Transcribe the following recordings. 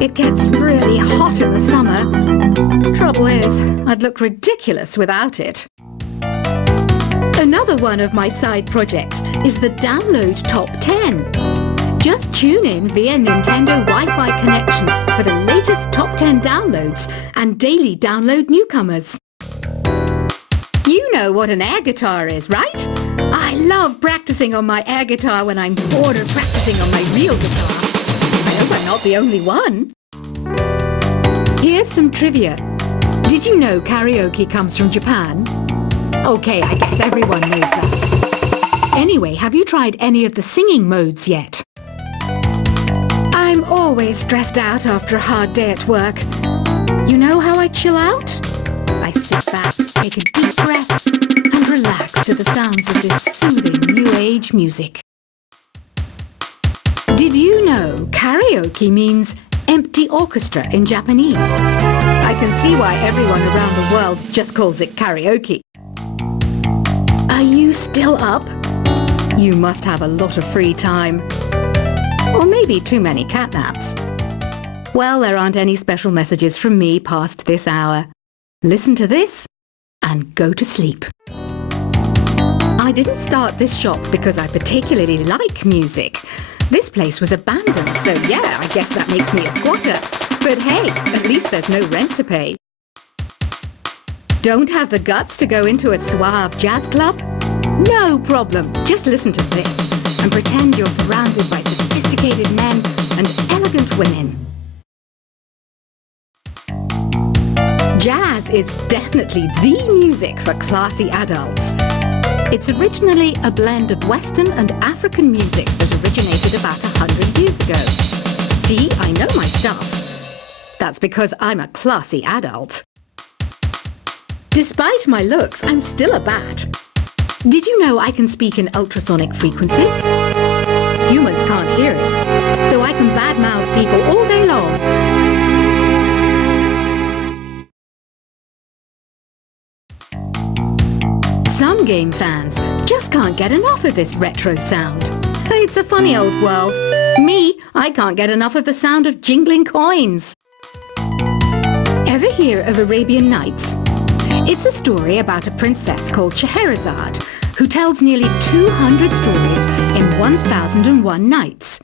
It gets really hot in the summer. Trouble is, I'd look ridiculous without it. Another one of my side projects is the Download Top 10. Just tune in via Nintendo Wi-Fi connection for the latest top 10 downloads and daily download newcomers. You know what an air guitar is, right? I love practicing on my air guitar when I'm bored of practicing on my real guitar. I hope I'm not the only one. Here's some trivia. Did you know karaoke comes from Japan? Okay, I guess everyone knows that. Anyway, have you tried any of the singing modes yet? I'm always stressed out after a hard day at work. You know how I chill out? I sit back, take a deep breath, and relax to the sounds of this soothing new age music. Did you know karaoke means empty orchestra in Japanese? I can see why everyone around the world just calls it karaoke. Are you still up? You must have a lot of free time. Or maybe too many catnaps. Well, there aren't any special messages from me past this hour. Listen to this and go to sleep. I didn't start this shop because I particularly like music. This place was abandoned, so yeah, I guess that makes me a squatter. But hey, at least there's no rent to pay. Don't have the guts to go into a suave jazz club? No problem, just listen to this and pretend you're surrounded by sophisticated men and elegant women. Jazz is definitely the music for classy adults. It's originally a blend of Western and African music that originated about 100 years ago. See, I know my stuff. That's because I'm a classy adult. Despite my looks, I'm still a bat. Did you know I can speak in ultrasonic frequencies? Humans can't hear it, so I can badmouth people all day long. Some game fans just can't get enough of this retro sound. It's a funny old world. Me, I can't get enough of the sound of jingling coins. Ever hear of Arabian Nights? It's a story about a princess called Scheherazade who tells nearly 200 stories in 1001 nights.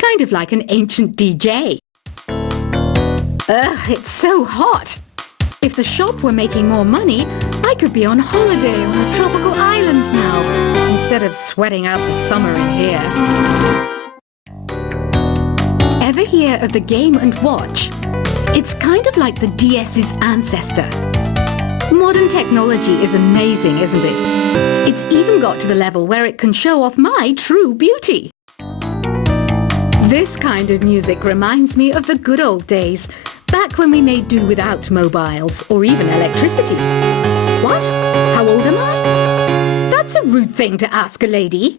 Kind of like an ancient DJ. Ugh, it's so hot. If the shop were making more money, I could be on holiday on a tropical island now, instead of sweating out the summer in here. Ever hear of the Game & Watch? It's kind of like the DS's ancestor. Modern technology is amazing, isn't it? It's even got to the level where it can show off my true beauty. This kind of music reminds me of the good old days, back when we made do without mobiles or even electricity. What? How old am I? That's a rude thing to ask a lady.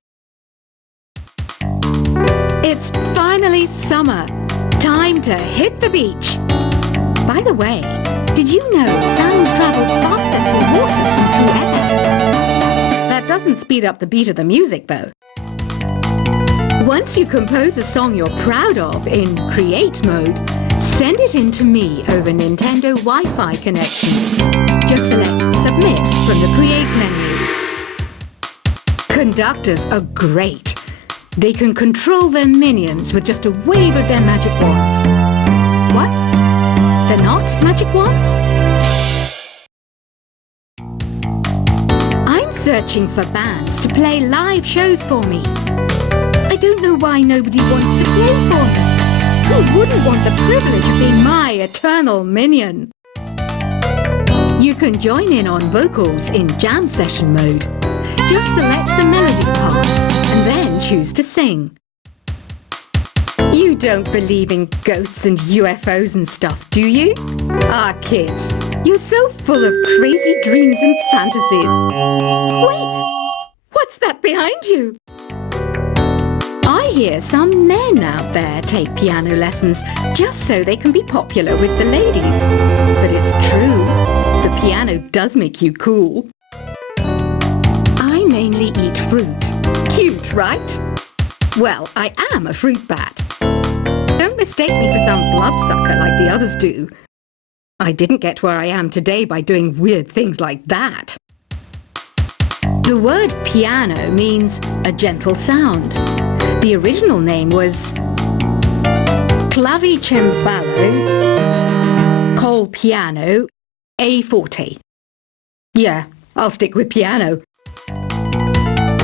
It's finally summer. Time to hit the beach. By the way, did you know sound travels faster through water than through air? That doesn't speed up the beat of the music, though. Once you compose a song you're proud of in Create mode, send it in to me over Nintendo Wi-Fi connection. Just select Submit from the Create menu. Conductors are great. They can control their minions with just a wave of their magic wands. What? They're not magic wands? I'm searching for bands to play live shows for me. I don't know why nobody wants to play for me. Who wouldn't want the privilege of being my eternal minion? You can join in on vocals in jam session mode. Just select the melody part and then choose to sing. You don't believe in ghosts and UFOs and stuff, do you? Ah, kids, you're so full of crazy dreams and fantasies. Wait, what's that behind you? I hear some men out there take piano lessons just so they can be popular with the ladies. But it's true, the piano does make you cool. I mainly eat fruit. Cute, right? Well, I am a fruit bat. Don't mistake me for some bloodsucker like the others do. I didn't get where I am today by doing weird things like that. The word piano means a gentle sound. The original name was clavicembalo col piano a forte. Yeah, I'll stick with piano.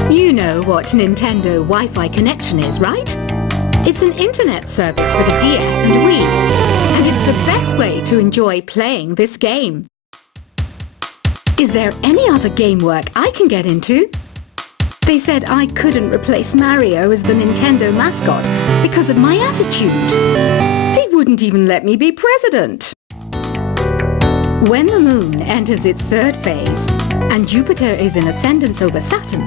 You know what Nintendo Wi-Fi connection is, right? It's an internet service for the DS and Wii, and it's the best way to enjoy playing this game. Is there any other game work I can get into? They said I couldn't replace Mario as the Nintendo mascot because of my attitude. They wouldn't even let me be president. When the moon enters its third phase and Jupiter is in ascendance over Saturn,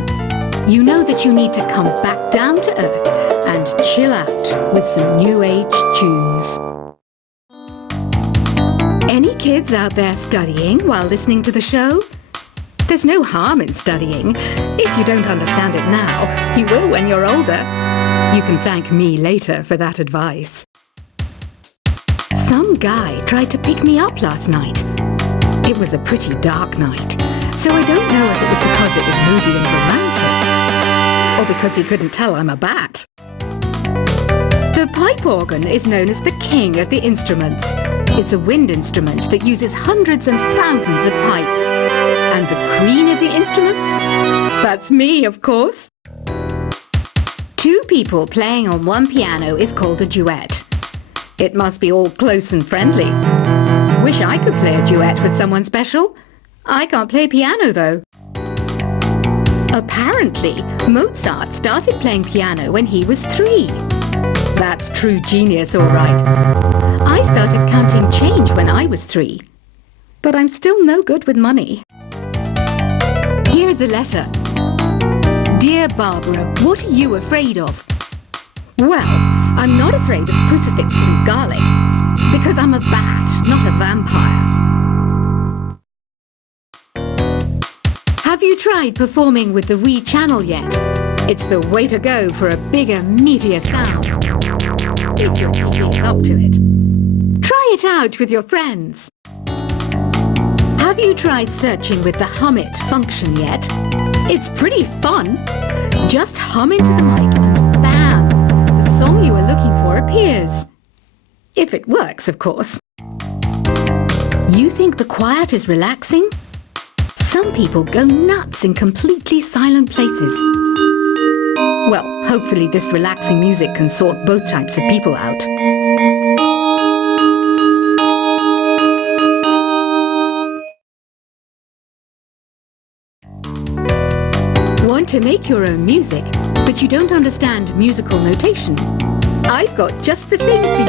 you know that you need to come back down to Earth and chill out with some new age tunes. Any kids out there studying while listening to the show? There's no harm in studying. If you don't understand it now, you will when you're older. You can thank me later for that advice. Some guy tried to pick me up last night. It was a pretty dark night, so I don't know if it was because it was moody and romantic, or because he couldn't tell I'm a bat. The pipe organ is known as the king of the instruments. It's a wind instrument that uses hundreds and thousands of pipes. And the queen of the instruments? That's me, of course. Two people playing on one piano is called a duet. It must be all close and friendly. Wish I could play a duet with someone special. I can't play piano, though. Apparently, Mozart started playing piano when he was 3. That's true genius, all right. I started counting change when I was 3. But I'm still no good with money. Here's a letter. Dear Barbara, what are you afraid of? Well, I'm not afraid of crucifixes and garlic, because I'm a bat, not a vampire. Have you tried performing with the Wii channel yet? It's the way to go for a bigger, meatier sound. If you're keeping up to it. Try it out with your friends. Have you tried searching with the Hum It function yet? It's pretty fun. Just hum into the mic and bam! The song you are looking for appears. If it works, of course. You think the quiet is relaxing? Some people go nuts in completely silent places. Well, hopefully this relaxing music can sort both types of people out. Want to make your own music, but you don't understand musical notation? I've got just the thing for you.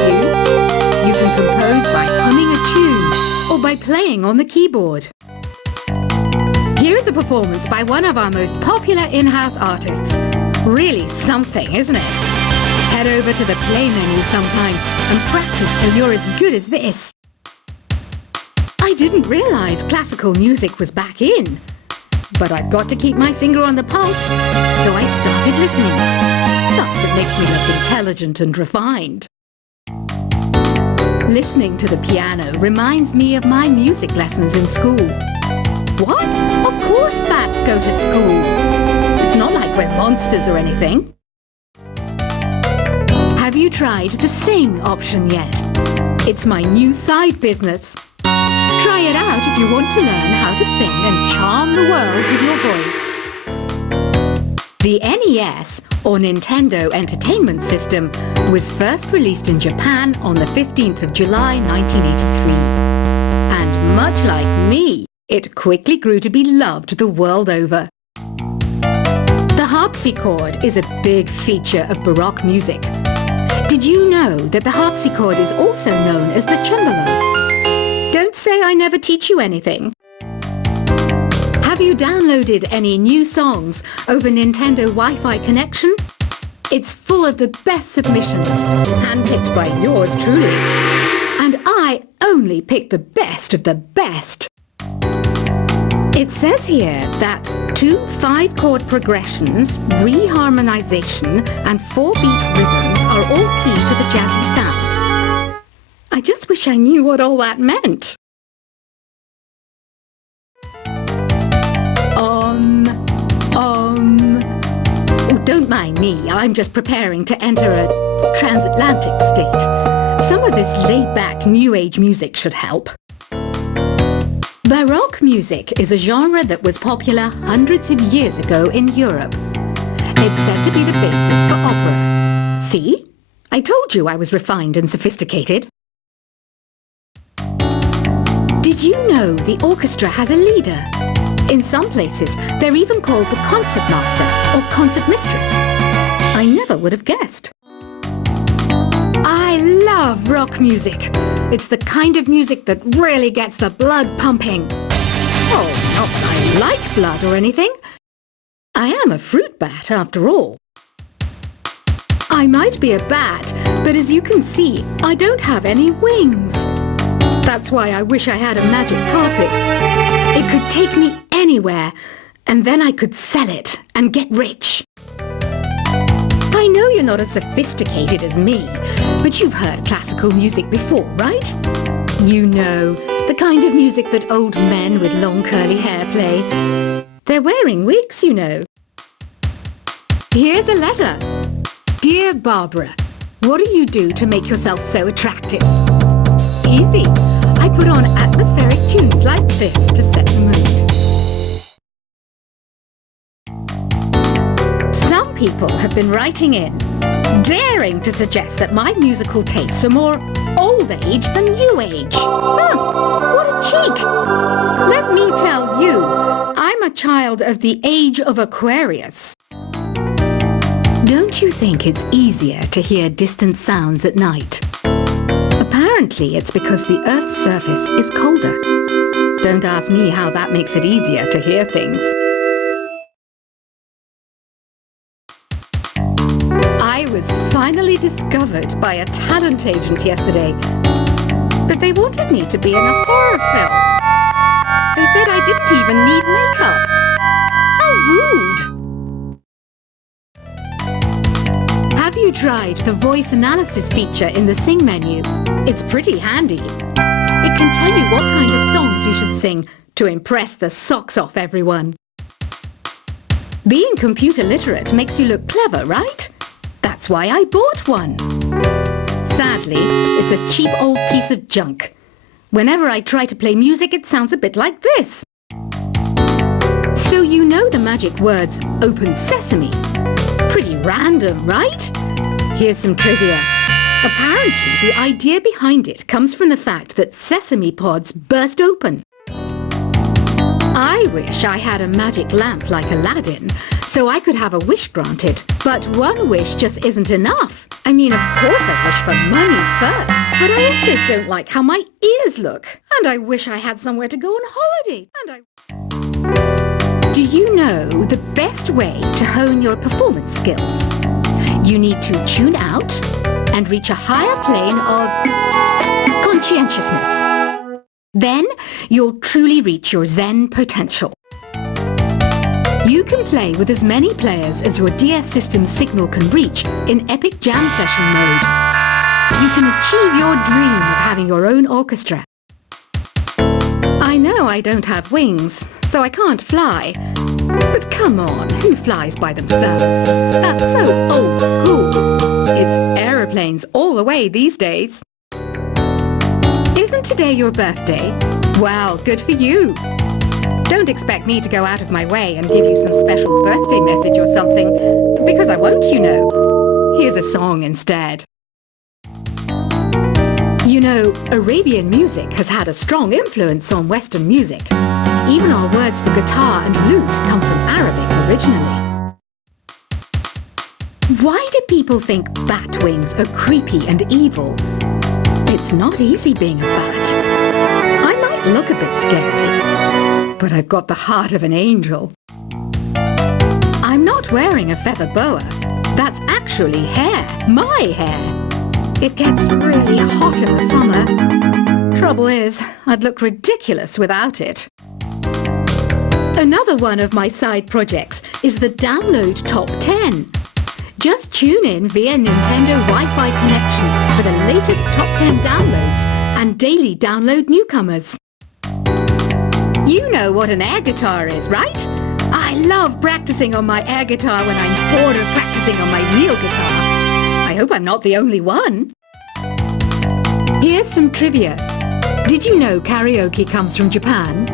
You can compose by humming a tune or by playing on the keyboard. Here's a performance by one of our most popular in-house artists. Really something, isn't it? Head over to the play menu sometime and practice till you're as good as this. I didn't realize classical music was back in. But I've got to keep my finger on the pulse, so I started listening. Thus it makes me look intelligent and refined. Listening to the piano reminds me of my music lessons in school. What? Of course bats go to school. It's not like we're monsters or anything. Have you tried the sing option yet? It's my new side business. Try it out if you want to learn how to sing and charm the world with your voice. The NES, or Nintendo Entertainment System, was first released in Japan on the 15th of July 1983. And much like me, it quickly grew to be loved the world over. The harpsichord is a big feature of Baroque music. Did you know that the harpsichord is also known as the cembalo? Don't say I never teach you anything. Have you downloaded any new songs over Nintendo Wi-Fi connection? It's full of the best submissions, handpicked by yours truly. And I only pick the best of the best. It says here that 2 5-chord progressions, reharmonization, and 4-beat rhythms are are all key to the jazzy sound. I just wish I knew what all that meant. Oh, don't mind me. I'm just preparing to enter a transatlantic state. Some of this laid-back New Age music should help. Baroque music is a genre that was popular hundreds of years ago in Europe. It's said to be the basis for opera. See? I told you I was refined and sophisticated. Did you know the orchestra has a leader? In some places, they're even called the concertmaster or concertmistress. I never would have guessed. I love rock music. It's the kind of music that really gets the blood pumping. Oh, not that I like blood or anything. I am a fruit bat, after all. I might be a bat, but as you can see, I don't have any wings. That's why I wish I had a magic carpet. It could take me anywhere, and then I could sell it and get rich. I know you're not as sophisticated as me, but you've heard classical music before, right? You know, the kind of music that old men with long curly hair play. They're wearing wigs, you know. Here's a letter. Dear Barbara, what do you do to make yourself so attractive? Easy. I put on atmospheric tunes like this to set the mood. Some people have been writing in, daring to suggest that my musical tastes are more old age than new age. Huh, what a cheek! Let me tell you, I'm a child of the age of Aquarius. Don't you think it's easier to hear distant sounds at night? Apparently, it's because the Earth's surface is colder. Don't ask me how that makes it easier to hear things. I was finally discovered by a talent agent yesterday, but they wanted me to be in a horror film. They said I didn't even need makeup. How rude! Have you tried the voice analysis feature in the Sing menu? It's pretty handy. It can tell you what kind of songs you should sing to impress the socks off everyone. Being computer literate makes you look clever, right? That's why I bought one. Sadly, it's a cheap old piece of junk. Whenever I try to play music, it sounds a bit like this. So you know the magic words "Open Sesame." Pretty random, right? Here's some trivia. Apparently, the idea behind it comes from the fact that sesame pods burst open. I wish I had a magic lamp like Aladdin, so I could have a wish granted. But one wish just isn't enough. I mean, of course I wish for money first, but I also don't like how my ears look. And I wish I had somewhere to go on holiday. Do you know the best way to hone your performance skills? You need to tune out and reach a higher plane of conscientiousness. Then you'll truly reach your Zen potential. You can play with as many players as your DS system's signal can reach in epic jam session mode. You can achieve your dream of having your own orchestra. I know I don't have wings, so I can't fly. But come on, who flies by themselves? That's so old school. It's aeroplanes all the way these days. Isn't today your birthday? Well, good for you. Don't expect me to go out of my way and give you some special birthday message or something, because I won't, you know. Here's a song instead. You know, Arabian music has had a strong influence on Western music. Even our words for guitar and lute come from Arabic originally. Why do people think bat wings are creepy and evil? It's not easy being a bat. I might look a bit scary, but I've got the heart of an angel. I'm not wearing a feather boa. That's actually hair, my hair. It gets really hot in the summer. Trouble is, I'd look ridiculous without it. Another one of my side projects is the Download Top 10. Just tune in via Nintendo Wi-Fi connection for the latest top 10 downloads and daily download newcomers. You know what an air guitar is, right? I love practicing on my air guitar when I'm bored of practicing on my real guitar. I hope I'm not the only one. Here's some trivia. Did you know karaoke comes from Japan?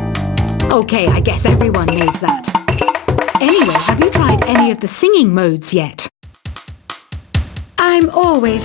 Okay, I guess everyone knows that. Anyway, have you tried any of the singing modes yet? I'm always